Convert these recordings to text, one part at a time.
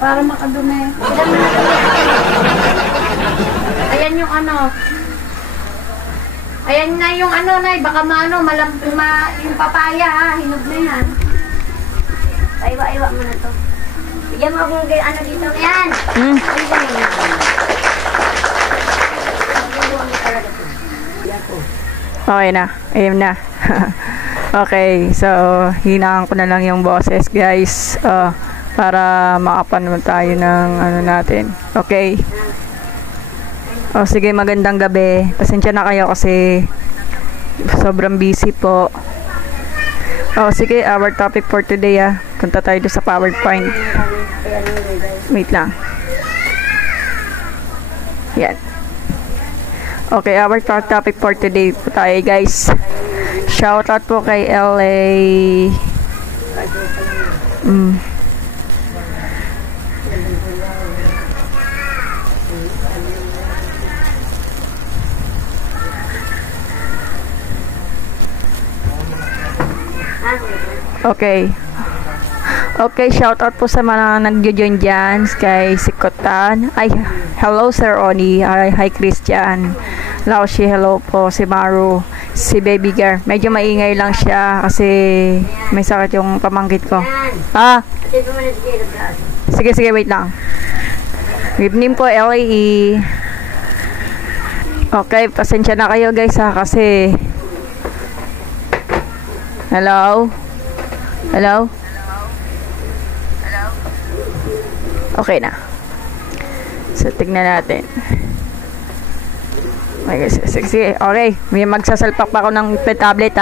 para makadumi. Ayan yung ano. Ayan na yung ano, Nay. Baka yung papaya, ha. Hinog na yan. Iwa-iwa mo na to. Bigyan mo akong ano dito. Ayan. Okay na. Ayun na. Okay. So, hinaan ko na lang yung boses, guys. Para makapanood tayo ng ano natin. Okay. Sige, magandang gabi. Pasensya na kayo kasi sobrang busy po. Sige, our topic for today, punta tayo sa PowerPoint. Wait lang. Yan. Okay, our topic for today po tayo, guys. Shoutout po kay LA. Okay, shoutout po sa mga nag-join dyan kay Sikotan. Hello Sir Oni. Hi Christian. Laushi, hello po. Si Maru. Si Baby Girl. Medyo maingay lang siya kasi may sakit yung pamangkit ko. Sige, wait lang. Good evening po, LAE. Okay, pasensya na kayo guys kasi Hello? Okay na. So, tignan natin. Sige. Okay. May magsasalpak pa ako ng tablet,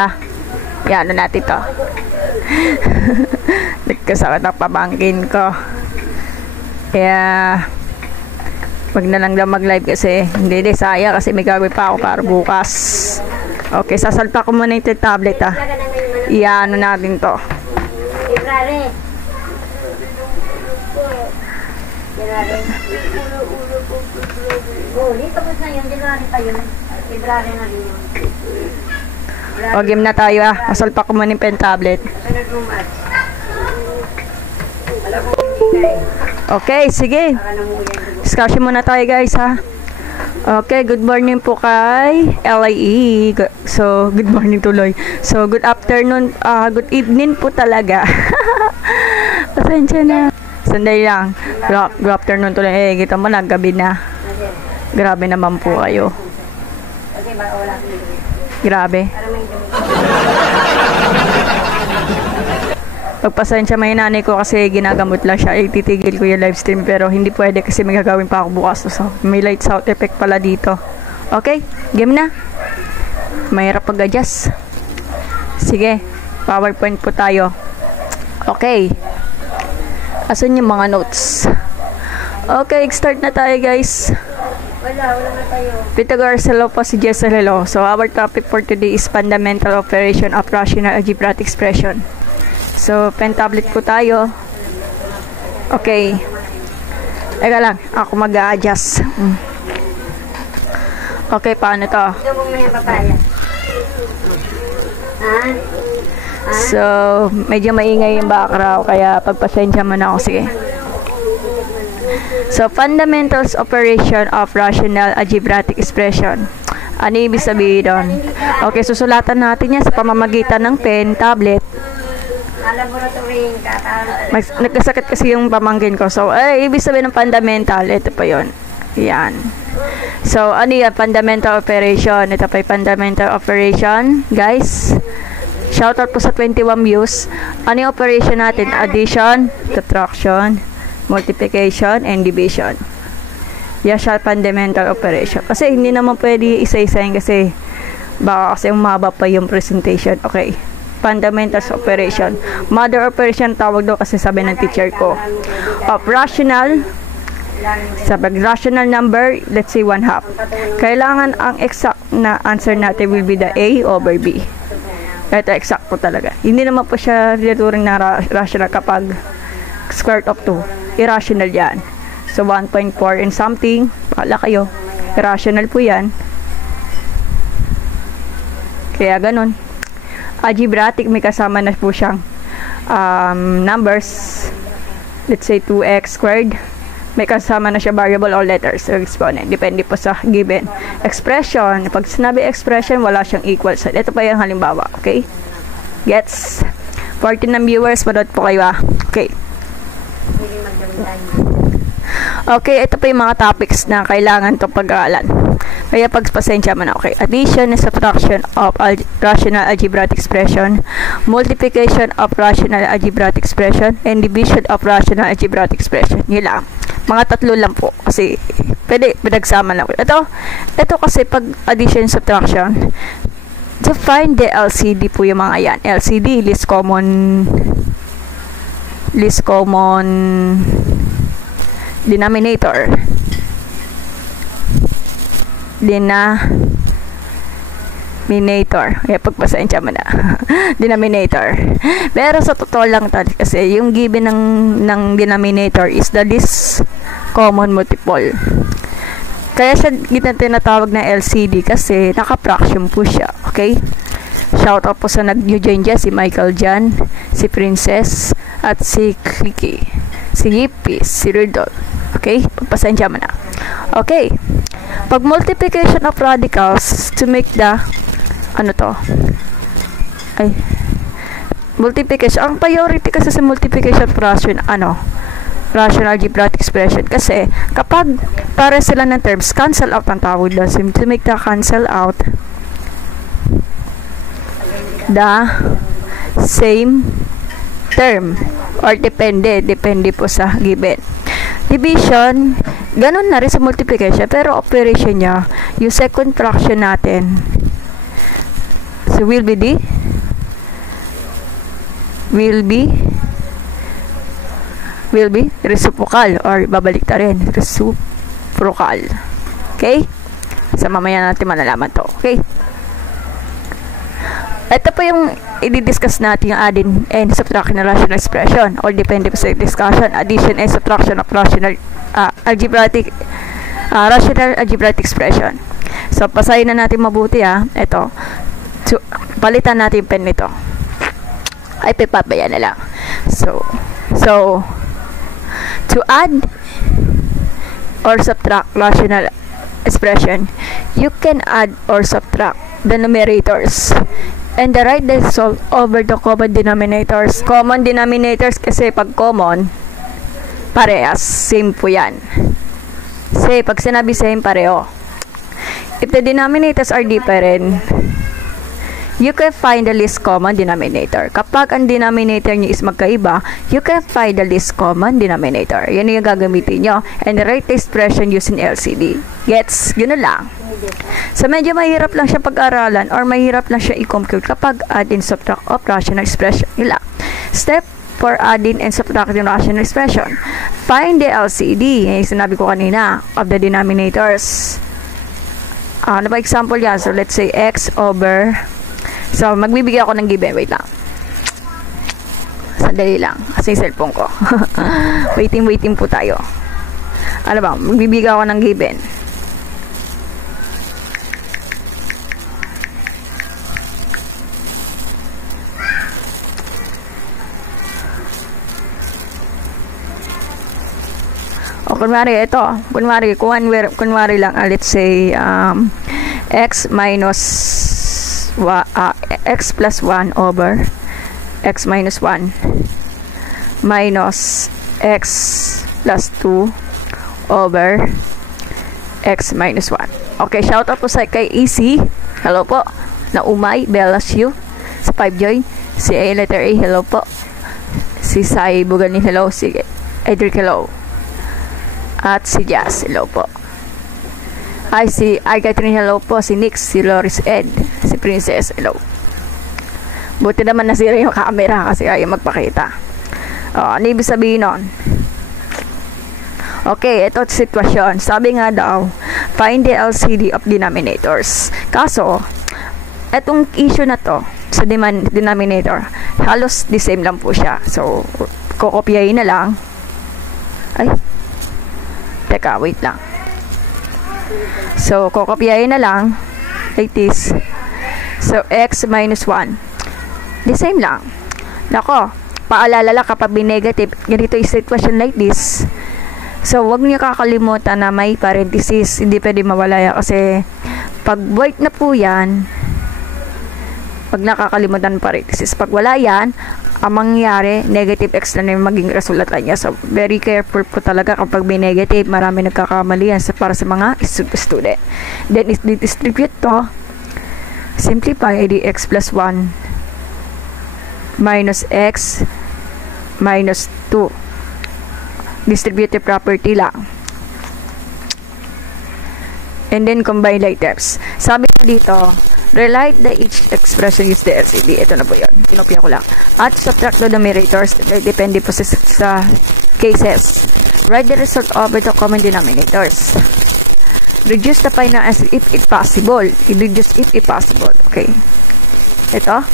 Yan, ano natin to. Nagkasakit ang pabangkin ko. Kaya, wag na lang mag-live kasi hindi, saya kasi may gagawin pa ako para bukas. Okay, sasalpak ko muna yung tablet, Iyan, ano natin to. Game na tayo, Masalpak ko muna yung tablet. Okay, sige. Discussion muna tayo, guys, Okay, good morning po kay LAE. So, good morning tuloy. So, good afternoon, good evening po talaga. Pasensya na. Sandali lang. Good afternoon tuloy. Kita mo na, gabi na. Grabe naman po kayo. Grabe. Pagpasensya may nanay ko kasi ginagamot lang siya. Titigil ko yung live stream pero hindi pwede kasi may gagawin pa ako bukas. So, may light sound effect pala dito. Okay, game na. Mahirap pag-adjust. Sige, PowerPoint po tayo. Okay. Asan yung mga notes? Okay, start na tayo guys. Wala na tayo. Pythagoras, hello po si Jessel, hello. So, our topic for today is fundamental operation of rational algebraic expression. So, pen tablet po tayo. Okay. Eka lang, ako mag-a-adjust. Okay, paano to? So, medyo maingay yung background, kaya pagpasensya mo na ako. Sige. So, fundamentals operation of rational algebraic expression. Ano ibig sabihin doon? Okay, susulatan natin yan sa pamamagitan ng pen, tablet. Nagkasakit kasi yung pamangkin ko. So, ibig sabihin ng fundamental, ito pa yun. Yan. So, ano yan? Fundamental operation. Ito pa yung fundamental operation. Guys, shoutout po sa 21 views. Ano yung operation natin? Addition, subtraction, multiplication, and division. Yan siya fundamental operation. Kasi hindi naman pwede isa-isahin kasi baka kasi umaba pa yung presentation. Okay. Fundamentals operation. Mother operation tawag doon kasi sabi ng teacher ko. Of rational, sa rational number, let's say 1/2. Kailangan ang exact na answer natin will be the A over B. Ito exact po talaga. Hindi naman po siya tinuturing na rational kapag square root of 2. Irrational yan. So 1.4 and something, bahala kayo. Irrational po yan. Kaya ganun. Algebraic, may kasama na po siyang numbers. let's say 2x squared, may kasama na siya variable or letters or exponent. Depende po sa given expression. Pag sinabi expression, wala siyang equal sign. Ito pa yung halimbawa. Okay? Gets? 14 ng viewers, manood po kayo Okay. Okay, ito pa yung mga topics na kailangan itong pag-aaralan. Kaya pagpasensya mo na. Okay. Addition and subtraction of rational algebraic expression, multiplication of rational algebraic expression, and division of rational algebraic expression. Yun lang. Mga tatlo lang po. Kasi, pwede, pinagsama lang. Ito kasi pag addition and subtraction, to find the LCD po yung mga yan. LCD, least common denominator. Kaya pagpasensya mo na. Denominator. Pero sa totoo lang kasi yung given ng denominator is the least common multiple. Kaya siya tinatawag na LCD kasi naka-fraction po siya. Okay? Shout out po sa nag-join dyan, si Michael Jan, si Princess, at si Clicky, si Yippie, si Rudolph. Okay? Pagpasensya mo na. Okay. Pag multiplication of radicals to make the multiplication. Ang priority kasi sa multiplication of rational algebraic expression. Kasi, kapag para sila ng terms, cancel out ang tawag doon. So, to make the cancel out the same term or depende po sa given. Division, ganun na rin sa multiplication, pero operation niya, yung second fraction natin, so will be reciprocal or babalik ta rin, reciprocal. Okay? So, mamaya natin malalaman to. Okay? Ito po yung i-discuss natin yung adding and subtraction ng rational expression or depende po sa discussion, addition and subtraction of rational algebraic expression. So, pasahin na natin mabuti ito. So, palitan natin yung pen nito. Ay, pipapaya na lang. So, to add or subtract rational expression, you can add or subtract the numerators and the right result over the common denominators. Common denominators kasi pag common, parehas. Same po yan. Say, pag sinabi same, pareho. If the denominators are different, you can find the least common denominator. Kapag ang denominator nyo is magkaiba, you can find the least common denominator. Yan yung gagamitin nyo. And the right expression using LCD. Gets? Gano'n lang. So, medyo mahirap lang siya pag-aralan or mahirap lang siya i-compute kapag add and subtract of rational expression. Yun lang. Step for adding and subtracting rational expression. Find the LCD. Yung sinabi ko kanina of the denominators. Ano ba example yan? So, let's say x over... So, magbibigay ako ng given. Wait lang. Sandali lang. Kasi yung cellphone ko. waiting po tayo. Ano ba? Magbibigay ako ng given. O, kunwari, ito. Kunwari lang, let's say, x minus x plus 1 over x minus 1 minus x plus 2 over x minus 1. Okay, shout out po sa kay EC. Hello po. Na Umay, Bellas you. Sa 5 join. Si A letter A, hello po. Si Sai Buganin, hello. Si Edric, hello. At si Jazz, hello po. Si Catherine, hello po. Si Nix, si Loris Ed, si Princess, hello. Buti naman nasira yung camera kasi ayaw magpakita. Ano ibig sabihin nun? Okay, ito sitwasyon. Sabi nga daw, find the LCD of denominators. Kaso, etong issue na to sa denominator, halos the same lang po siya. So, kokopyahin na lang. Teka, wait lang. So, kokopyahin na lang like this. So, x minus 1. The same lang. Nako, paalala lang kapag negative, ganito yung situation like this. So, wag niyo kakalimutan na may parenthesis. Hindi pwede mawala yan kasi pag void na po yan, pag nakakalimutan ng parenthesis, pag wala yan, ang mangyayari, negative x na yung maging resulatan niya. So, very careful po talaga kapag may negative. Marami nagkakamali yan para sa mga student. Then, distribute to. Simplify dx plus 1 minus x minus 2. Distributive property lang. And then, combine like steps. Sabi ko dito, relate the each expression use the LCD. Ito na po yun. Kinopya ko lang. At subtract the numerators. Depende po sa cases. Write the result over the common denominators. Reduce the final as if possible. Reduce if possible. Okay. Ito.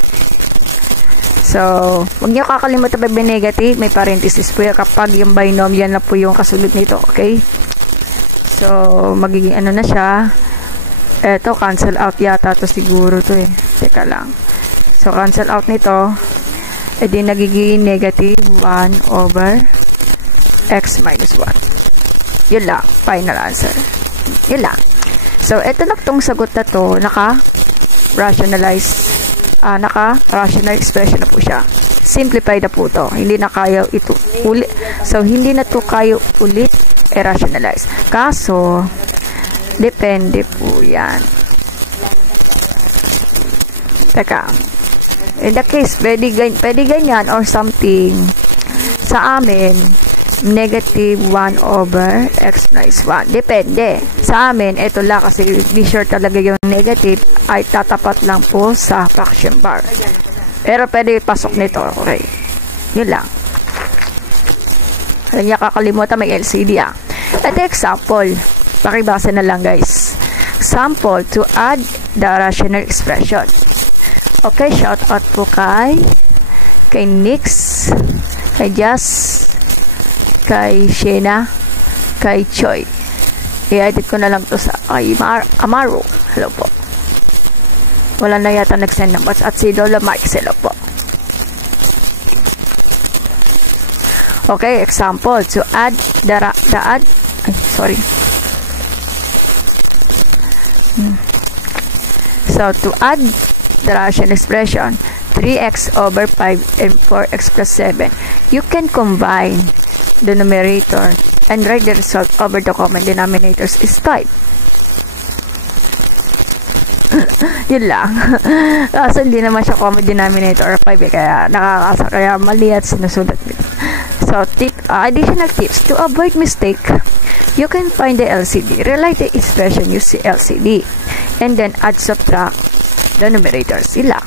So, huwag niyo kakalimutan pag may negative, may parenthesis po yan kapag yung binomial na po yung kasunod nito. Okay. So, magiging ano na siya. Eto, cancel out yata to siguro to eh. Teka lang. So, cancel out nito. E di nagiging negative 1 over x minus 1. Yun lang. Final answer. Yun lang. So, eto na tong sagot na to. Naka-rationalize. Naka-rational expression na po siya. Simplify na po to. Hindi na kaya ito ulit. So, hindi na to kaya ulit i-rationalize. Kaso, depende po yan. Teka. In the case, pwede ganyan or something. Sa amin, negative 1 over x minus 1. Depende. Sa amin, ito lang kasi be sure talaga yung negative ay tatapat lang po sa fraction bar. Pero pwede pasok nito. Okay. Yun lang. Hindi niya kakalimutan may LCD ah. At example, pakibasa na lang guys. Sample to add the rational expression. Okay, shout out po kay Nix, kay Jazz, kay Shena, kay Choi. I-edit ko na lang to sa Amaro. Hello po. Wala na yata nag-send ng bots. At si Lola Mike, hello po. Okay, example. To add So, to add the rational expression, 3x over 5 and 4x plus 7, you can combine the numerator and write the result over the common denominators is 5. Yun lang. Kasi hindi naman siya common denominator or 5 kaya nakakasa, kaya mali at sinusulat nito. So, additional tips. To avoid mistake, you can find the LCD. Relate the expression, use the LCD. And then add, subtract the numerators. Sila.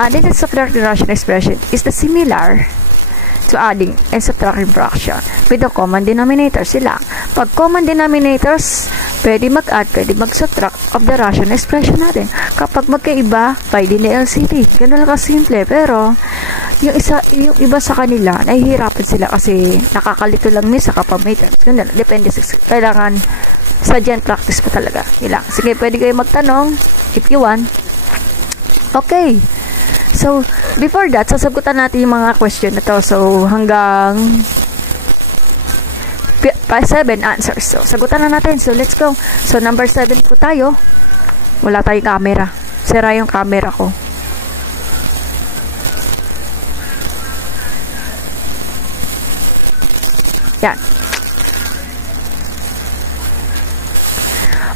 Adding and subtract the rational expression is the similar to adding and subtracting fraction with the common denominator. Sila. Pag common denominators, pwede mag-add, pwede mag-subtract of the rational expression natin. Kapag magkaiba, pwede ni LCD. Ganun lang kasimple. Pero, yung iba sa kanila, nahihirapan sila kasi nakakalito lang minsan kapag may terms. Ganun lang. Depende sa kailangan sa gen practice pa talaga. Yun lang. Sige, pwede kayo magtanong if you want. Okay. So, before that, sasagutan natin yung mga question na to. So, hanggang 7 answers. So, sagutan na natin. So, let's go. So, number 7 po tayo. Wala tayong camera. Sira yung camera ko. Yan.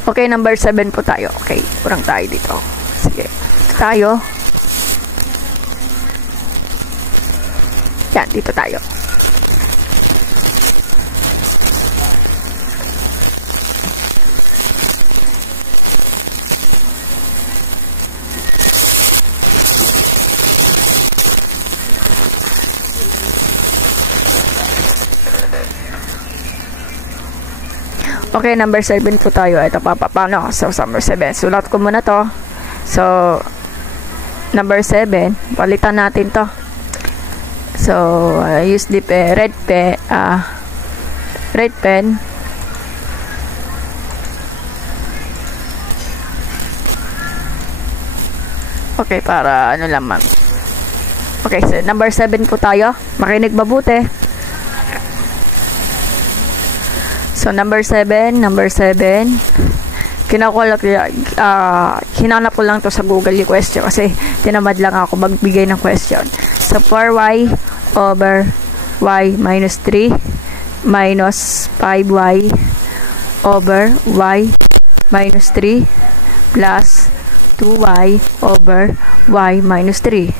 Okay, number 7 po tayo. Okay, kurang tayo dito. Sige. Tayo. Yan, dito tayo. Okay, number 7 po tayo. Ito paano? So, number 7. Sulat ko muna to. So, number 7. Palitan natin to. So, use the red pen. Okay, para ano lang ma'am. Okay, so number 7 po tayo. Makinig mabuti. So, number 7. Hinanap ko lang to sa Google yung question kasi tinamad lang ako magbigay ng question. So, 4y over y minus 3 minus 5y over y minus 3 plus 2y over y minus 3.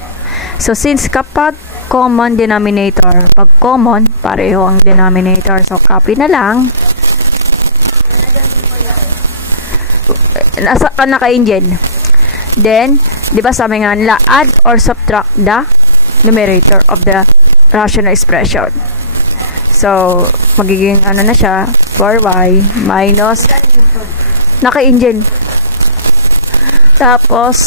So, since kapag common denominator, pag common, pareho ang denominator. So, copy na lang. Naka-engine. Then, di ba sabi nga nila, add or subtract the numerator of the rational expression. So, magiging ano na siya, 4y minus, naka-engine. Tapos,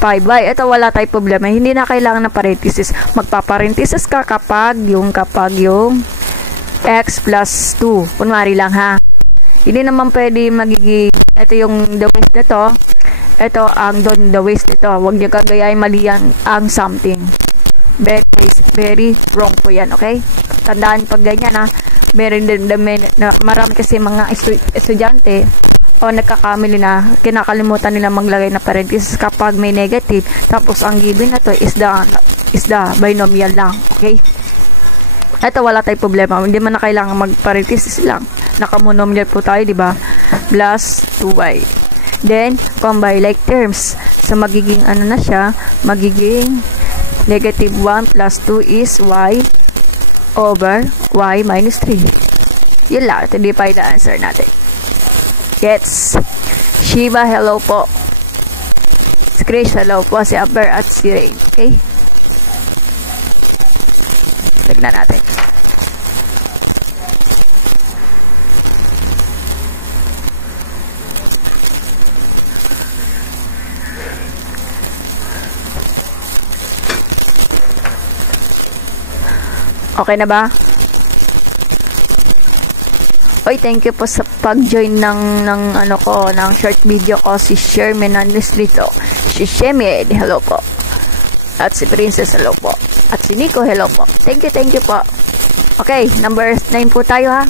5y. Ito, wala tayong problema. Hindi na kailangan ng parenthesis. Magpaparenthesis ka kapag yung x plus 2. Kunwari lang, ha? Hindi naman pwede magiging, ito yung the waste nito. Ito ang the waste ito. Huwag niyo kagayahin mali ang something. Very wrong po yan, okay? Tandaan pag ganyan, ha? Marami kasi mga estudyante o nagkakamali na kinakalimutan nila maglagay na parenthesis kapag may negative, tapos ang given na to is the binomial lang, okay? Ito wala tayong problema, hindi man na kailangan mag-parenthesis lang, nakamonomial po tayo, di ba? Plus 2y. Then combine like terms, so magiging ano na siya, magiging negative 1 plus 2 is y over y minus 3. Yun lang, ito di pa yung answer natin. Gets. Shiba, hello po. Chris, hello po. Si Aber at si Rain. Okay? Tignan natin. Okay na ba? Oy, thank you po sa pag-join ng ano ko, ng short video ko, si Sherman Andreslito, si Shemed, hello po. At si Princess, hello po. At si Nico, hello po. Thank you po. Okay, number 9 po tayo, ha.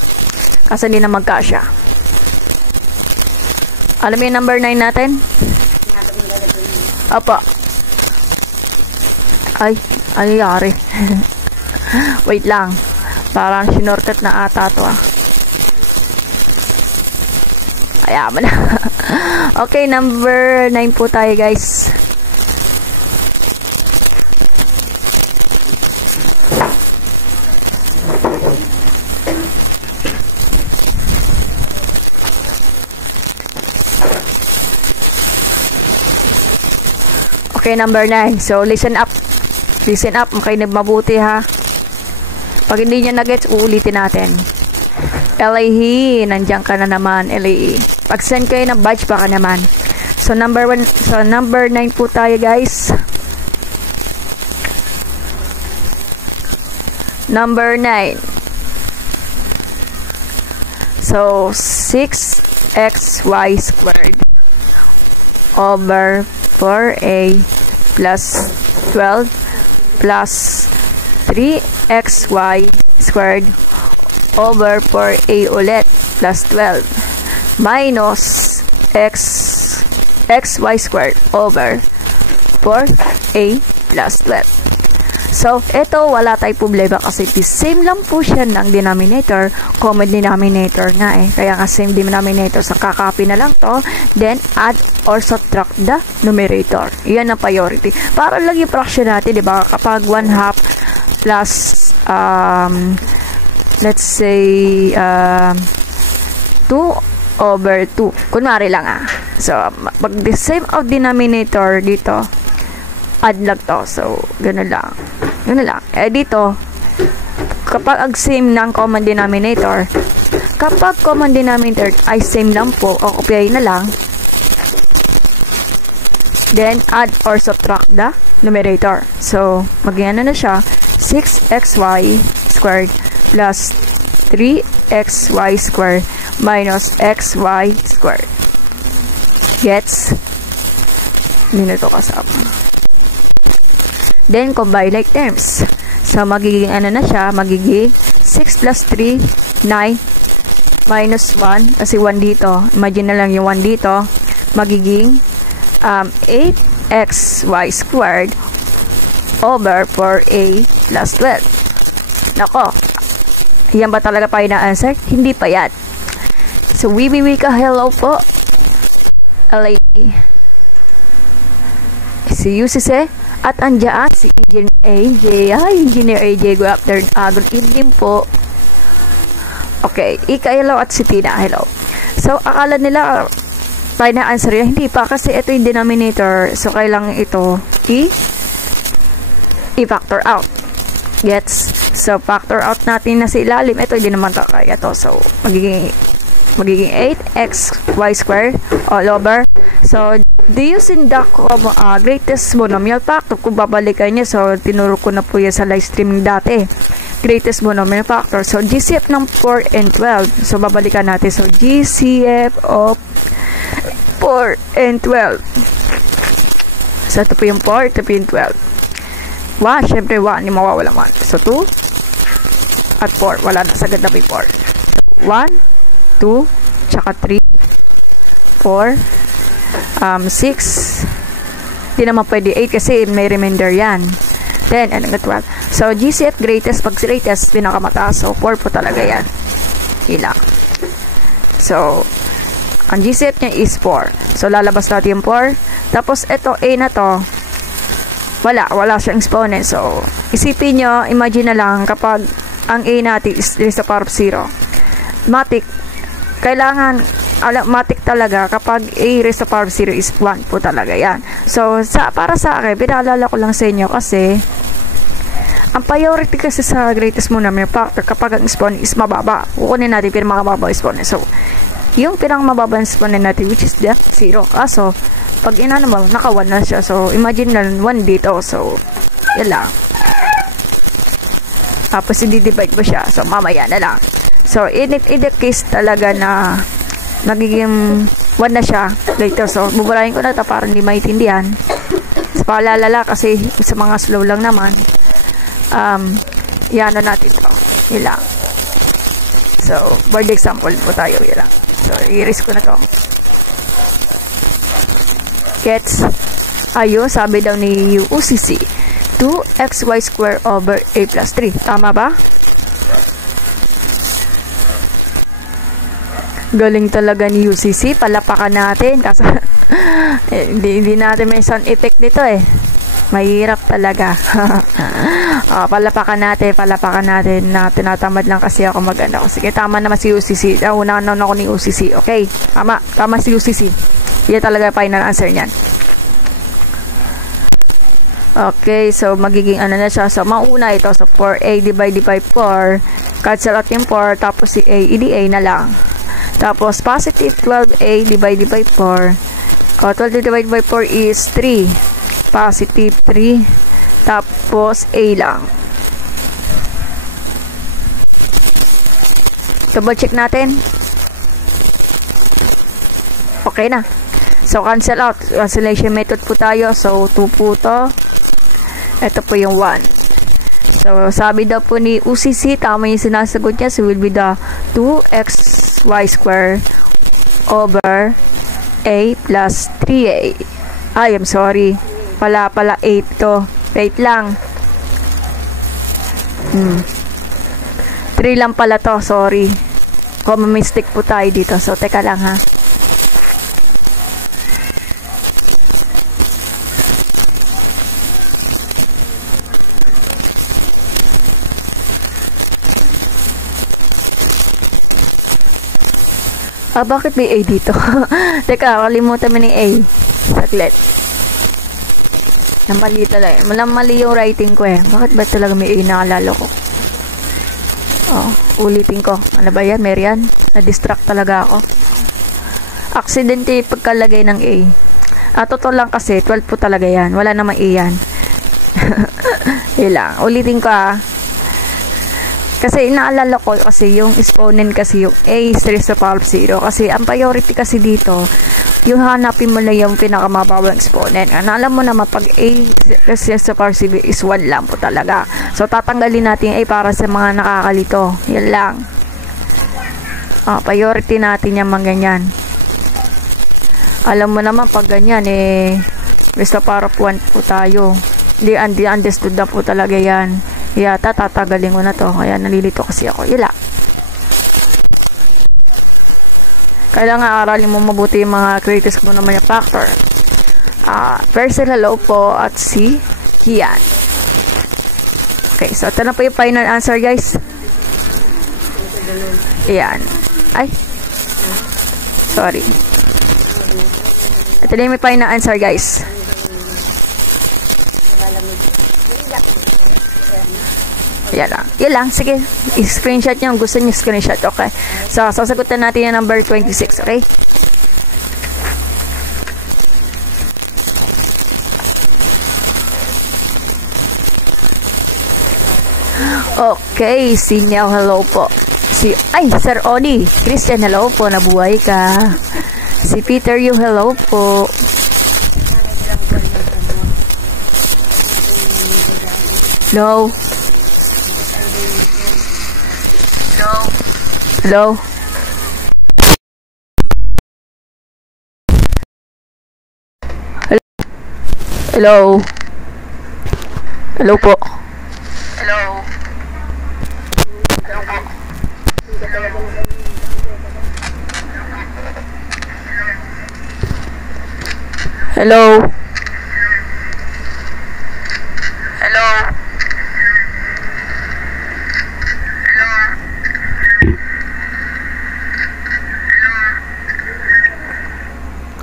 Kasi hindi na magkasya. Alam mo yung number 9 natin? Opo. Ay, yari. Wait lang. Parang sinortet na ata to, ha. Ayaman na. Okay, number 9 po tayo, guys. Okay, number 9. So, listen up. Listen up. Makinig mabuti, ha. Pag hindi nyo na-gets, uulitin natin. LAE, nandiyan ka na naman, LAE. Pag-send kayo ng badge, baka naman. So, number 9 po tayo, guys. Number 9. So, 6xy squared over 4a plus 12 plus 3xy squared over 4a ulit plus 12 minus xy squared over 4a plus 12. So, ito wala tayong problema kasi the same lang po siya ng denominator, common denominator nga eh. Kaya nga same denominator, so kakopy na lang to, then add or subtract the numerator. Yan ang priority. Para lang yung fraction natin, di ba? Kapag 1/2 plus let's say 2 over 2. Kunwari lang So, pag the same of denominator dito, add lang to. So, gano'n lang. Gano'n lang. Dito, kapag ang same ng common denominator, kapag common denominator ay same lang po, o kopyahin na lang, then add or subtract the numerator. So, magiging ano na siya, 6xy squared plus 3xy squared minus xy squared. Gets? Hindi na ito kasama. Then, combine like terms. So, magiging ano na siya? Magiging 6 plus 3, 9, minus 1. Kasi 1 dito. Imagine na lang yung 1 dito. Magiging 8xy squared over 4a plus 12. Nako. Yan ba talaga pa yung answer? Hindi pa yan. So, Wika, hello po. LA. Si UCC. At andyan si Engineer AJ. Hi, Engineer AJ. Good evening po. Okay. Ika, hello. At si Tina, hello. So, akala nila tayo na answer yan. Hindi pa. Kasi ito yung denominator. So, kailangan ito i-factor out. Gets? So, factor out natin na sa ilalim. Ito, hindi naman ito. Kaya ito. So, magiging 8xy squared all over. So, using the greatest monomial factor, kung babalikan niya, so, tinuro ko na po yan sa live streaming dati. Greatest monomial factor. So, GCF ng 4 and 12. So, babalikan natin. So, GCF of 4 and 12. So, ito po yung 4, ito po yung 12. 1, syempre 1, hindi mawawala 1. So, 2 at 4. Wala na, sagad na po yung 4. So, 1, 2, tsaka 3, 4, 6, di naman pwede 8 kasi may remainder yan. Then, ano nga 12. So, GCF greatest, pag greatest, pinakamataas. So, 4 po talaga yan. Ilang. So, ang GCF niya is 4. So, lalabas natin yung 4. Tapos, ito, A na to, wala siyang exponent. So, isipin nyo, imagine na lang, kapag ang A natin is raised to the power of 0. Matik, kailangan matik talaga kapag a raised to the power of 0 is 1 po talaga yan. So, para sa akin, pinaalala ko lang sa inyo kasi ang priority kasi sa greatest monomial factor kapag ang exponent is mababa, kukunin natin pinamababa exponent. So, yung pinamababa exponent natin which is the 0. Kaso, pag inano mo, naka 1 na siya. So, imagine na 1 dito. So, yan lang. Tapos, i-divide mo siya. So, mamaya na lang. So, in the case talaga na nagiging 1 na siya later. So, buburahin ko na ito para hindi maintindihan. So, paalalala kasi sa mga slow lang naman. Yan na natin ito. Yan lang. So, board example po tayo. Yan lang. So, i-erase ko na to. Gets? Ayun, sabi daw ni UCC. 2xy squared over a plus 3. Tama ba? Galing talaga ni UCC. Palapakan natin. Kasi hindi natin may sound effect nito eh. Mahirap talaga. Palapakan natin na tinatamad lang kasi ako mag-ano. Sige, tama naman si UCC. Unahan ako ni UCC. Okay, tama si UCC. Yan talaga final answer niyan. Okay, so magiging ano na siya. So, mauna ito. So, 4a divided by 4. Cancel out yung 4. Tapos si a, edi-a na lang. Tapos, positive 12a divided by 4. 12 divided by 4 is 3. Positive 3. Tapos, a lang. Double check natin. Okay na. So, cancel out. Cancellation method po tayo. So, 2 po to. Ito po yung 1. So, sabi daw po ni UCC, tama yung sinasagot niya. So, will be the 2xy squared over a plus 3a. Ay, I'm sorry. Pala 8 to. Wait lang. 3 lang pala to. Sorry. Common mistake po tayo dito. So, teka lang ha. Bakit may A dito? Teka, kalimutan mo ni A. Saglit. Namali talaga. Mali yung writing ko eh. Bakit ba talaga may A na alala ko? Ulitin ko. Ano ba yan, Marian? Na-distract talaga ako. Aksidente pagkalagay ng A. Totoo lang kasi, 12 po talaga yan. Wala namang A yan. Ilang. Ulitin ko Kasi inaalala ko kasi yung exponent kasi yung a is raised to the power of 0. Kasi ang priority kasi dito, yung hanapin mo na yung pinakamababang exponent. Alam mo naman, pag A raised to power CB is 1 lang po talaga. So, tatanggalin natin A para sa mga nakakalito. Yan lang. Priority natin yung mga ganyan. Alam mo naman, pag ganyan, raised to power of 1 po tayo. Hindi understood na po talaga yan. Yata, tatagalin ko na to. Kaya nalilito kasi ako. Yala. Kailangan aralin mo mabuti yung mga greatest mo naman yung factor. First, hello po at si Kian. Okay, so ito na po yung final answer, guys. Ayan. Ay. Sorry. Ito na yung final answer, guys. Yan lang. Yan lang. Sige. I-screenshot nyo. Gusto nyo screenshot. Okay. So, sasagutan natin yung number 26. Okay? Okay. Si Nel, hello po. Ay, Sir Oni. Christian, hello po. Nabuhay ka. Si Peter, you, hello po. Hello. Hello? Hello? Hello po? Hello? Hello po? Hello? Hello?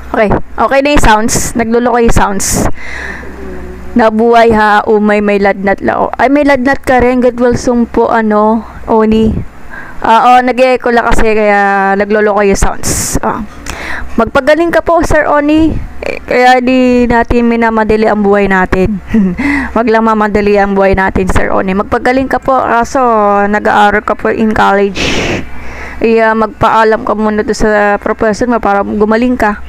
Okay. Okay na yung sounds. Nagluloko yung sounds. Nabuhay ha. Umay, may ladnat lao. Ay, may ladnat ka rin. God will sumpo, Oni. Nag-echo lang kasi kaya nagluloko yung sounds. Magpagaling ka po, Sir Oni. Kaya di natin minamadali ang buhay natin. Wag lang mamadali ang buhay natin, Sir Oni. Magpagaling ka po. Kaso, nag-aaral ka po in college. Magpaalam ka muna doon sa professor mo para gumaling ka.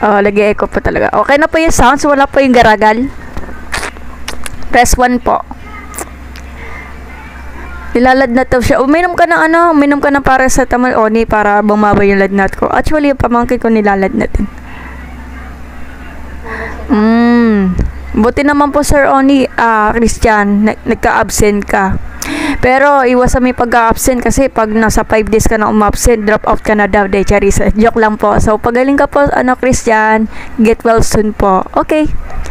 Nag-echo po talaga. Okay na po yung sounds. Wala po yung garagal. Press 1 po. Nilaladnat daw siya. Uminom ka ng paracetamol, Oni, para bumaba yung ladnat ko. Actually, yung pamangkin ko nilaladnat din. Buti naman po, Sir Oni, Christian, nagka-absent ka. Pero iwas sa may pag-absent kasi pag nasa 5 days ka na umabsent, drop out ka na daw, Charissa. Joke lang po. So, pagaling ka po, Christian, get well soon po. Okay.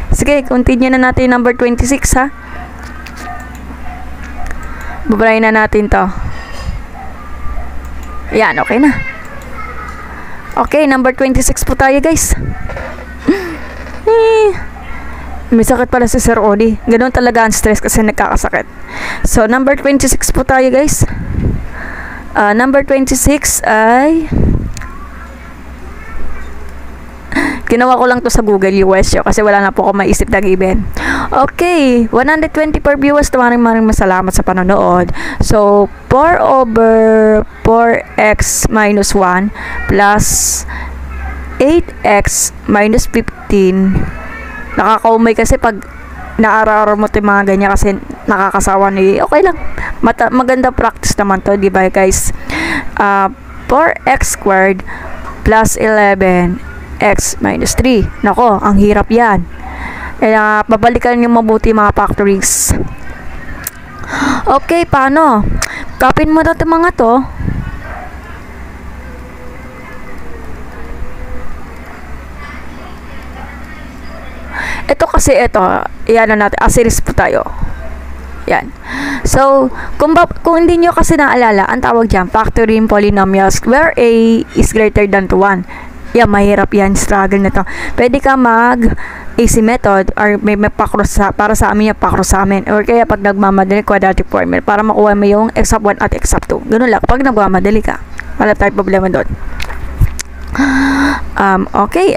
Sige, continue na natin number 26, ha? Babrayin na natin to. Yan, okay na. Okay, number 26 po tayo, guys. May sakit pala si Sir Odi. Ganun talaga ang stress kasi nagkakasakit. So, number 26 po tayo, guys. Number 26 ay... Ginawa ko lang to sa Google US kasi wala na po ako maisip na given. Okay, 124 viewers. Maraming salamat sa panonood. So, 4 over 4x minus 1 plus 8x minus 15. Nakakaumay kasi pag naaraw mo ito yung mga ganyan kasi nakakasawa ni okay lang. Maganda practice naman to, di ba guys? 4x squared plus 11x minus 3. Nako, ang hirap yan. Kaya babalikan yung mabuti mga factories. Okay, paano? Kapin mo na ito mga to. Ito kasi, yan na natin, series po tayo. Yan. So, kung hindi nyo kasi naalala, ang tawag dyan, factoring polynomials where a is greater than to 1. Yan, mahirap yan, struggle na to. Pwede ka AC method or may pa-cross para sa amin yung pa-cross sa amin. Or kaya pag nagmamadali, quadratic formula para makuha mo yung x sub 1 at x sub 2. Ganun lang. Pag nagmamadali ka, wala tayong problema doon. Okay,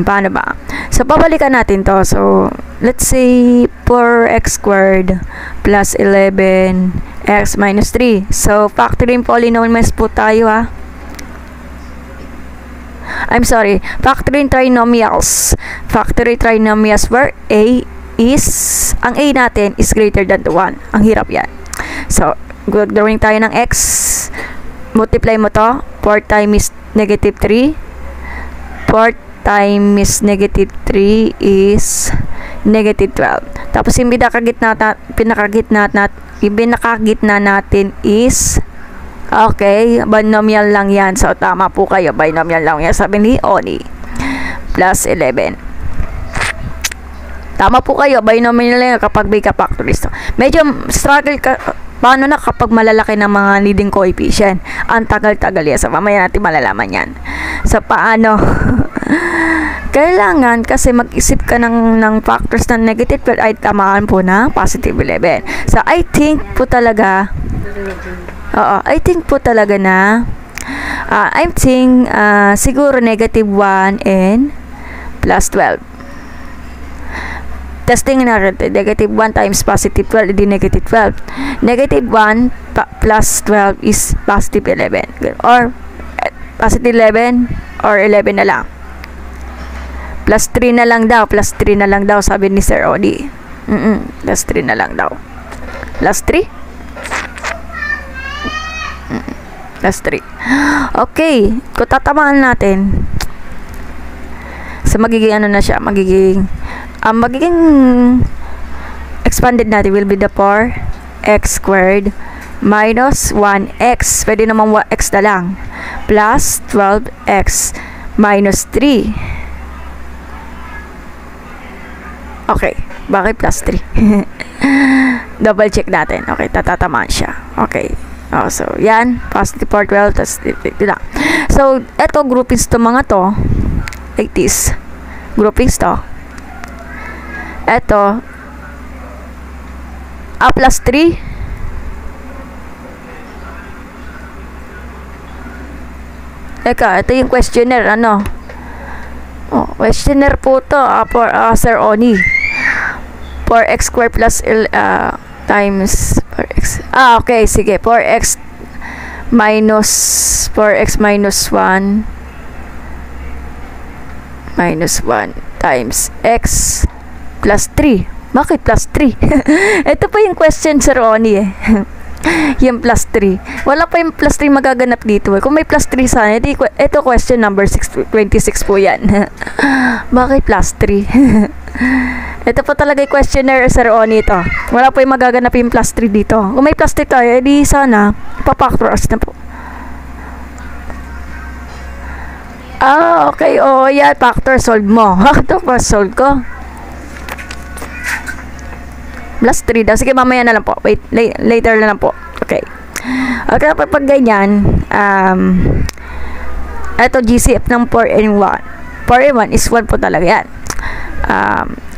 paano ba? So, pabalikan natin to. So, let's say 4x squared plus 11x minus 3. So, factoring polynomials po tayo, ha? I'm sorry, factoring trinomials. Factory trinomials where A is, ang A natin is greater than 1. Ang hirap yan. So, drawing tayo ng X. Multiply mo to. 4 times negative 3. 4 times negative 3 is negative 12. Tapos yung pinakagitna natin is okay, binomial lang yan. So, tama po kayo. Binomial lang yan. Sabi ni Oni. Plus 11. Tama po kayo. Binomial lang yan kapag may ka-factories. Medyo struggle ka. Paano na kapag malalaki ng mga leading coefficient? Ang tagal-tagal yan. So, mamaya natin malalaman yan. So, paano? Kailangan kasi mag-isip ka ng factors ng negative 12 ay tamaan po na positive 11. So, I think po talaga na siguro negative 1 and plus 12. Testing natin, negative 1 times positive 12, hindi negative 12. Negative 1 plus 12 is positive 11. Or positive 11 or 11 na lang. Plus 3 na lang daw, sabi ni Sir Odi. Plus 3 na lang daw. Plus 3? Plus 3. Okay. Kung tatamaan natin, so magiging ano na siya, magiging expanded natin will be the 4x squared minus 1x. Pwede naman x na lang. Plus 12x minus 3. Okay. Bakit plus 3? Double check natin. Okay, tatatamaan siya. Okay. Oh, so, yan. Positive 4, 12. Tapos, ito lang. So, eto, groupings to mga to. Like this. Groupings to. Eto. Plus 3. Eka, ito yung questionnaire. Ano? Oh, questionnaire po to. For Sir Oni. 4x squared plus times 4x. Okay, sige. 4x minus 1 minus 1 times x plus 3. Bakit plus 3? Ito pa yung question, Sir Oni eh. Yung plus 3. Wala pa yung plus 3 magaganap dito eh. Kung may plus 3 sana, ito question number 26 po yan. Bakit plus 3? Ito po talaga yung questionnaire, Sir Oni ito. Wala po yung magaganap yung plus 3 dito. Kung may plus 3 tayo, edi sana, papactors na po. Okay. Yeah, factor solve mo. Ito pa solve ko. Plus 3 daw. Sige, mamaya na lang po. Wait, later na lang po. Okay. Okay, pag ganyan, ito GCF ng 4 and 1. 4 and 1 is 1 po talaga yan.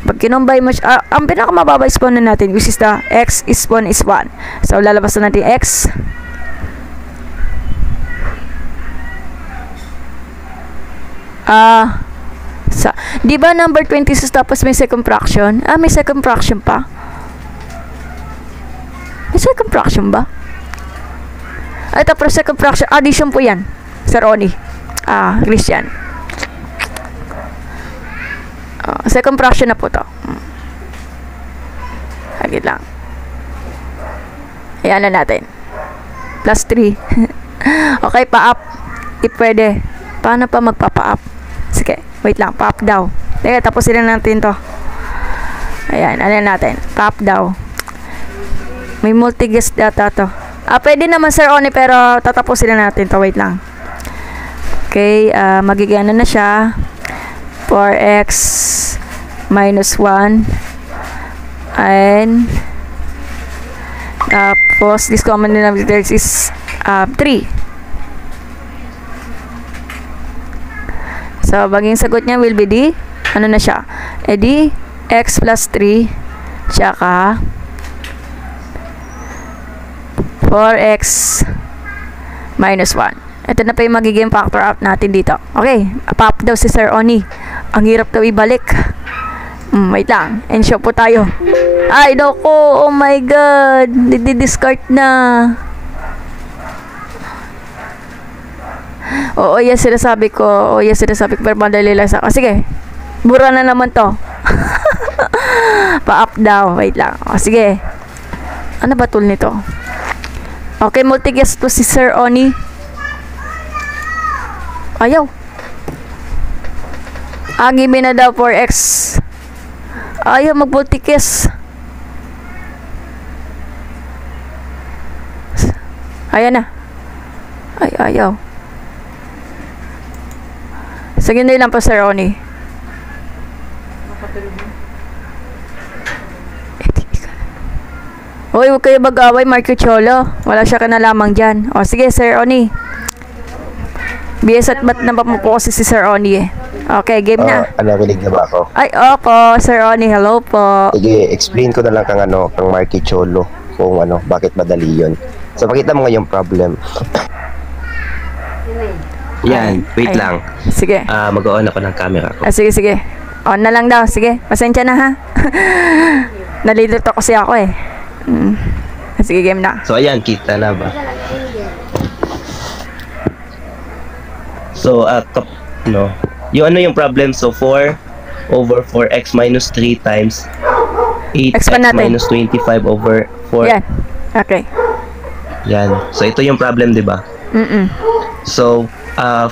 Pag kinumbay mo siya, ang pinakamababa exponent natin, which is the x is 1 is 1. So, lalabas na natin x. Di ba number 26 tapos may second fraction? May second fraction pa. May second fraction ba? Ito, pero second fraction, addition po yan. Sir Oni. Christian. Second fraction na po to. Hagit lang. Ayan na natin. Plus 3. Okay, pa-up. Pwede. Paano pa magpapa-up? Sige, wait lang. Pa-up daw. Teka, tapusin na natin to. Ayan, ano natin. Pa-up daw. May multi-guess data to. Pwede naman, Sir Oni, pero tatapusin na natin to. Wait lang. Okay, magiging ano na siya. 4x minus 1 and tapos this common denominator is 3. So, maging sagot niya will be D. Ano na siya? D x plus 3 tsaka 4x minus 1. Ito na pa yung magiging factor out natin dito. Okay, pop daw si Sir Oni. Ang hirap daw ibalik. Wait lang. Ensure po tayo. Ay, naku. Oh my God. Discard na. Oo, yes, sinasabi ko. Oo, yes, sinasabi ko. Pero madali lang sa... Oh, sige. Bura na naman to. Pa-up down. Wait lang. O, sige. Ano ba tool nito? Okay, multi-guess to si Sir Oni. Ayaw. Give me na daw 4x. Ayaw mag-multi-guess. Ayan na. Ay, ayaw. Sige na lang po, Sir Oni. Uy, huwag kayo mag-away, Marco Cholo. Wala siya kanalamang dyan. O, sige, Sir Oni. BS at ba't na po kasi si Sir Oni eh. Okay, game na. Narinig na ba ako? Ay, opo, Sir Oni, hello po. Sige, explain ko na lang kang Marky Cholo kung bakit madali yun. So, pakita mo nga yung problem. Yan, wait Ay. lang. Sige. Mag-on ako ng camera ko. Sige, sige. On na lang daw. Sige, pasensya na ha. Nalilito kasi ako eh. Sige, game na. So, ayan, kita na ba? So, yung problem, so 4 over 4x minus 3 times 8x Expand natin. minus 25 over 4. Yan. Okay. Yan. So, ito yung problem, di ba? So,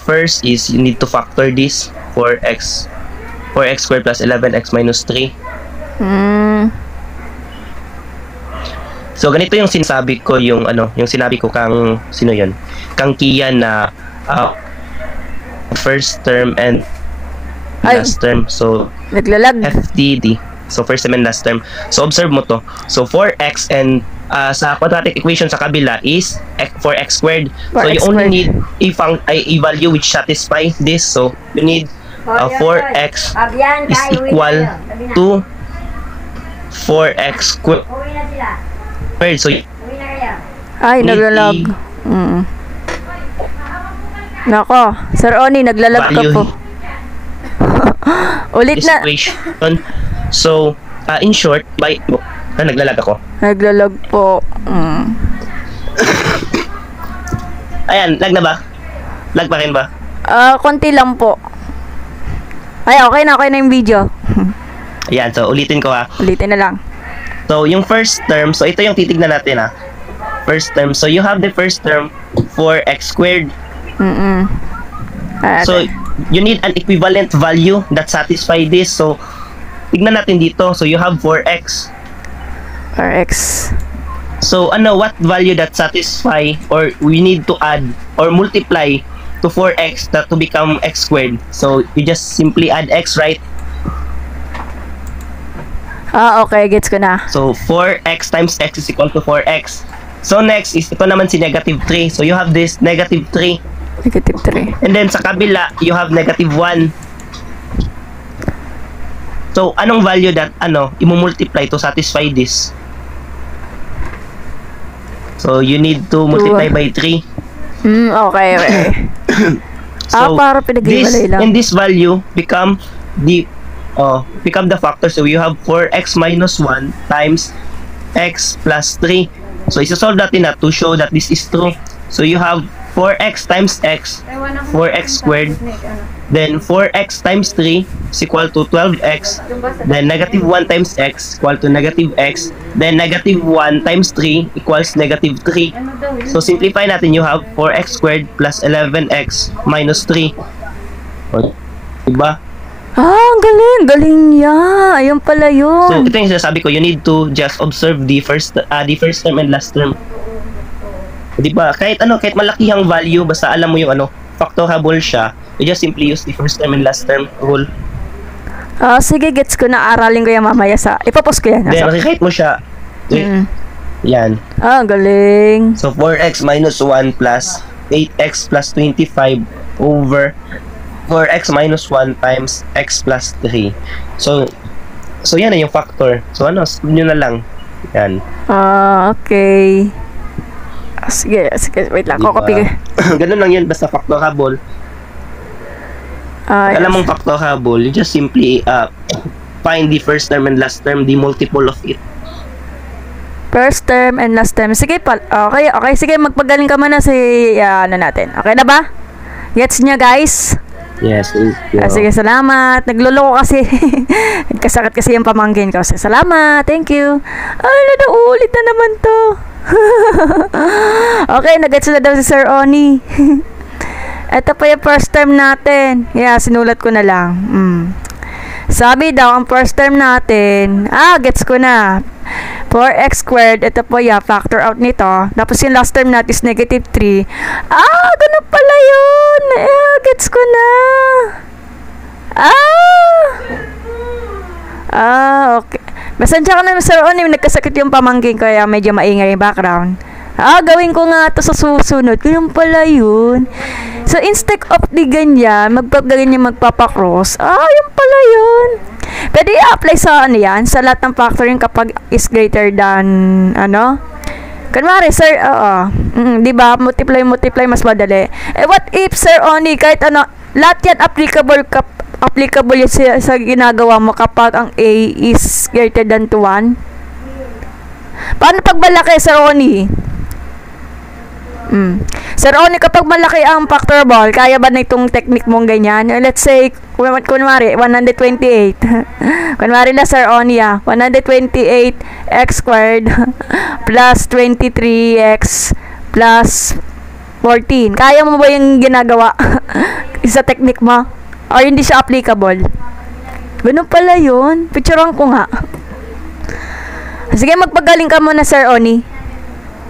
first is you need to factor this 4x squared plus 11x minus 3. So, ganito yung sinasabi ko, yung sinabi ko kang, sino yun? Kang Kian na first term and last term. So, Naglalag. FTD. So, first term and last term. So, observe mo to. So, 4x and sa quadratic equation sa kabila is 4x squared. So, 4x you only squared. need a value which satisfy this. So, you need 4x is equal to 4x squared. Uwi na sila. So, Uwi na kayo. Ay, Need naglalag. Nako, Sir Oni, naglalag ka value po. Ulit this na. equation. So, in short, naglalag ako. Naglalag po. Ayan, lag na ba? Lag pa rin ba? Konti lang po. Ay, okay na yung video. Ayan, so ulitin ko ha. Ulitin na lang. So, yung first term, so ito yung titignan natin ha. First term, so you have the first term 4x squared. So, you need an equivalent value that satisfy this. So, tignan natin dito. So, you have 4x. 4x. So, what value that satisfy or we need to add or multiply to 4x to become x squared? So, you just simply add x, right? Okay, gets ko na. So, 4x times x is equal to 4x. So, next is ito naman si negative 3. So, you have this negative 3. Negative 3. And then, sa kabila, you have negative 1. So, anong value that, i-multiply to satisfy this? So, you need to multiply by 3. Okay. So, para pinag-iwalay lang. and this value become the factor. So, you have 4x minus 1 times x plus 3. So, isa-solve natin na to show that this is true. So, you have 4x times x, 4x squared, then 4x times 3 is equal to 12x, then negative 1 times x equal to negative x, then negative 1 times 3 equals negative 3. So, simplify natin, you have 4x squared plus 11x minus 3. O, diba? Ang galing. Galing niya. Ayun pala yun. So, ito yung sinasabi ko, you need to just observe the first term and last term. Diba? Kahit malakihang value, basta alam mo yung factorable siya, you just simply use the first term and last term rule. Sige, gets ko na. Aralin ko yan mamaya ipapost ko yan. Then, makikite mo siya. Yan. Galing. So, 4x minus 1 plus 8x plus 25 over 4x minus 1 times x plus 3. So yan na yung factor. So, yun na lang. Yan. Okay. Sige. Wait lang. Diba? Copy ko. Ganun lang yan. Basta factorable. Alam mong factorable, you just simply find the first term and last term, the multiple of it. First term and last term. Sige, okay. Sige, magpagaling ka muna natin. Okay na ba? Gets nyo, guys? Yes, thank you. Sige, salamat. Nagluloko kasi. Nagkasakit kasi yung pamangkin ko. Sige, salamat. Thank you. Ay, nauulit na naman to. Okay, nagets na daw si Sir Oni. Ito pa yung first term natin. Yeah, sinulat ko na lang. Sabi daw, ang first term natin, gets ko na. 4x squared, ito po factor out nito. Tapos yung last term natin is negative 3. Ganun pala yun. Gets ko na. Okay. Masensya ka na, Sir Oni, nagkasakit yung pamangkin ko, kaya medyo maingay yung background. Gawin ko nga ito sa susunod. Ganun pala yun. So, instead of di ganyan, magpapakross. Yun pala yun. Pwede i-apply sa yan, sa lahat ng factoring kapag is greater than, Kunwari, sir, di ba, multiply, mas madali. What if, Sir Oni, kahit lahat yan applicable yun sa ginagawa mo kapag ang A is greater than to 1? Paano pag malaki, Sir Oni? Sir Oni, kapag malaki ang factorable, kaya ba na itong technique mong ganyan? Let's say, kunwari, 128. Kunwari na, Sir Oni, 128x squared plus 23x plus 14. Kaya mo ba yung ginagawa sa technique mo? Or hindi siya applicable? Ganun pala yun. Picturean ko nga. Sige, magpagaling ka muna, Sir Oni.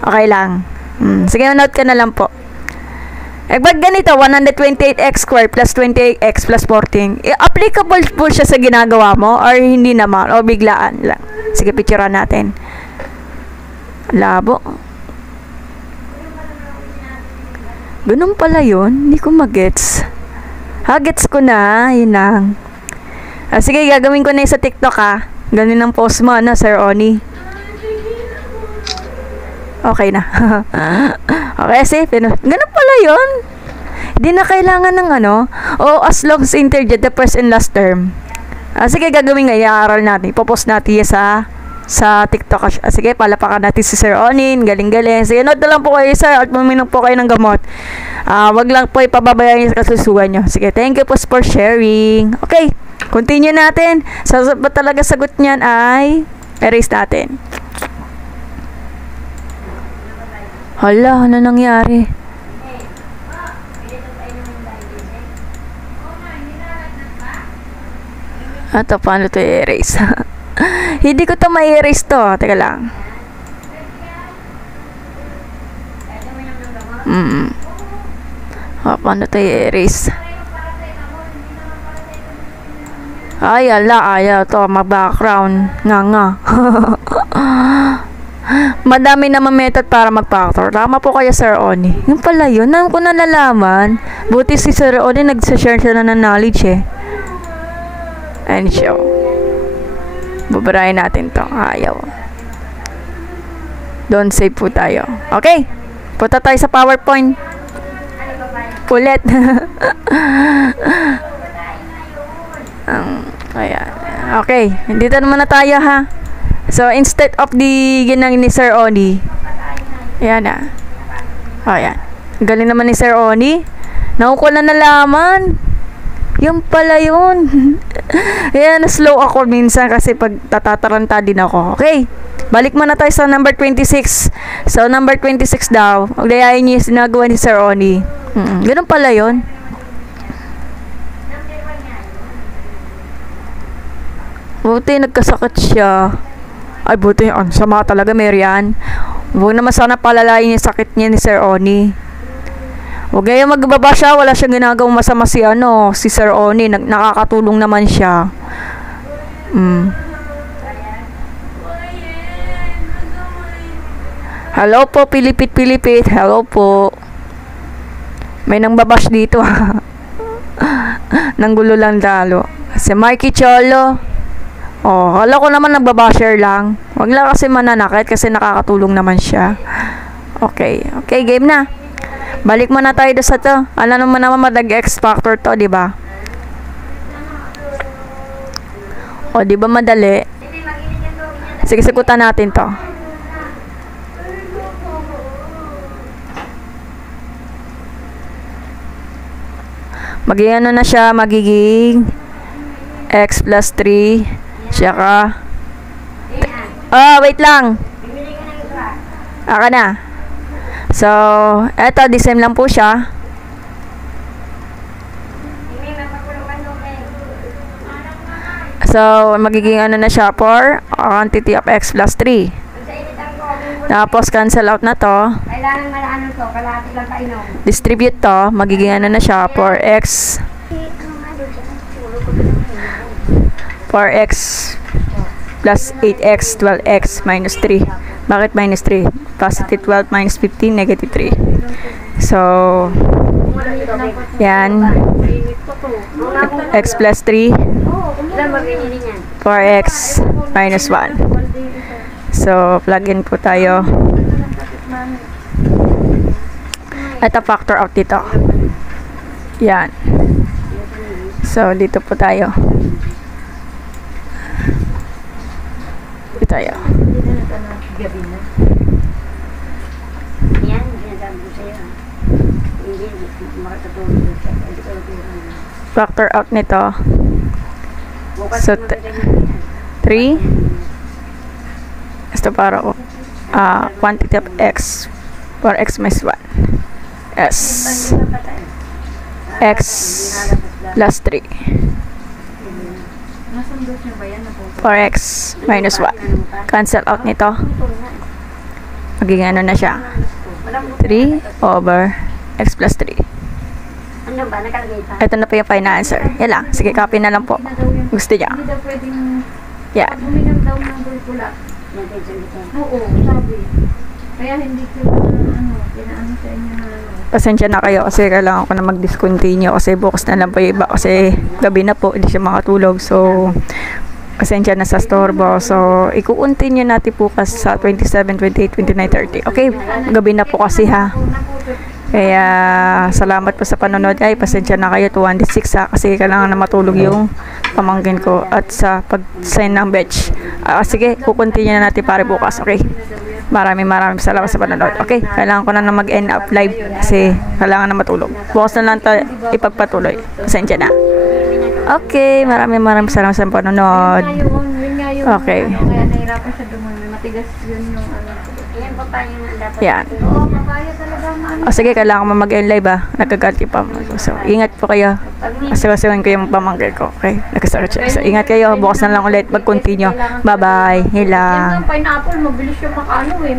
Okay lang. Sige, note ka na lang po. Ba't ganito, 128x squared plus 28x plus 14, applicable po siya sa ginagawa mo or hindi naman, o biglaan lang? Sige, picturean natin. Labo. Ganun pala yun? Hindi ko magets. Gets ko na. Yun lang. Sige, gagawin ko na yung sa TikTok, Ganun ang post mo, Sir Oni. Okay na. Okay, safe. Ganun pala yun. Hindi na kailangan ng as long as integer the first and last term. Sige, gagawin nga. I-aaral natin. Ipopost natin sa TikTok. Sige, palapakan natin si Sir Onin. Galing-galing. Sige, note na lang po kayo, sir. At muminom po kayo ng gamot. Wag lang po ipababayaan yung kasusugan nyo. Sige, thank you po for sharing. Okay, continue natin. Ba talaga sagot niyan ay erase natin. Hala, ano nangyari? Paano ito i-erase? Hindi ko ito ma-erase to. Teka lang. Paano ito i-erase? Ay, ayaw to. Mag-background. Nga. Madami naman method para mag-factor. Tama po kayo, Sir Oni. Yung pala yun. Nang ko nalalaman. Buti si Sir Oni nag-share siya na ng knowledge And show. Babarayin natin to. Ayaw. Don't save po tayo. Okay. Punta tayo sa PowerPoint. Ulit. Ayan. Okay. Dito naman na tayo, So, instead of the ginang ni Sir Oni, ayan ayan. Galing naman ni Sir Oni. Naku ko na nalaman. Yung pala yun. Ayan, slow ako minsan kasi pag tatataranta din ako. Okay. Balik muna tayo sa number 26. So, number 26 daw. Magdayain niyo yung sinagawa ni Sir Oni. Ganun pala yun. Buti nagkasakit siya. Ay, buti yun. Sama talaga, Marian. Huwag naman sana palalain yung sakit niya ni Sir Oni. Huwag ngayon magbaba siya. Wala siyang ginagawang masama si Sir Oni. Nakakatulong naman siya. Hello po, Pilipit. Hello po. May nang babash dito. Nanggulo lang lalo. Si Mikey Cholo. Hala ko naman nagbabasher lang. Wag lang kasi mananakit kasi nakakatulong naman siya. Okay, game na. Balik muna tayo sa to. Alam naman madag-X factor to, di ba? Di ba madali? Sige, sagutan natin to. Magiging ano na siya, magiging x plus 3, tsaka, wait lang. Bibili ka ng iba. Aka na. So, eto, the same lang po siya. Hindi, mapapulukan mo kayo. So, magiging ano na siya, for quantity of x plus 3. Sa initan ko, Tapos, cancel out na to. kailangan malaano to, kalahati lang kainom. Distribute to, magiging ano na siya, for x, for x plus 8x, 12x, minus 3. Bakit minus 3? Positive 12 minus 15, negative 3. So, yan. X plus 3, Ilan ba binili niyan? 4x, minus 1. So, plug in po tayo. Ito, factor out dito. Yan. So, dito po tayo. Dito tayo. Yan, sinasabi ko sa'yo. Hindi, makatutulog ka. Hindi ka matulog. Factor out nito. Bukas So, makita niyo yan. 3. Ito para quantity of x for x minus 1. S. X plus 3. For x minus 1. Cancel out nito. Magiging ano na siya. 3 over x plus 3. Ano ba? Nakalagay pa? Ito na po yung final answer. Yan lang. Sige, copy na lang po. Gusto niya. Hindi daw pwedeng Yan. uminom daw ng bulbulat. Yan, tension dito. Oo, sabi. Kaya hindi ko pinaano sa inyo na Pasensya na kayo kasi kailangan ko na mag-discontinue kasi bukas na lang po yung iba kasi gabi na po, hindi siya makatulog. So, pasensya na sa storbo. So, i-continue natin po kasi sa 27, 28, 29, 30. Okay, gabi na po kasi ha. Kaya, salamat po sa panonood. Ay, pasensya na kayo, 206 ha, kasi kailangan na matulog yung pamangkin ko at sa pag-sign ng batch. Sige, kukontinue na natin para bukas, okay? Maraming salamat sa panonood. Okay, kailangan ko na mag-end up live kasi kailangan na matulog. Bukas na lang tayo ipagpatuloy. Pasensya na. Okay, maraming salamat sa panonood. yun nga yung Okay. kaya nahirapan siya dumumi. Matigas yun yung Yan pa pa yung dapat. Yan. Oo, papaya talaga man. Sige, kailangan ko mag-end live ha. Nagkaganti pa. So, ingat po kayo. Asiwasiwan ko yung pamangkin ko. Okay? Nagkasakit siya. So, ingat kayo. Bukas na lang ulit. Mag-continue. Bye-bye. Hila. Yan nga, pineapple, mabilis yung makaano eh.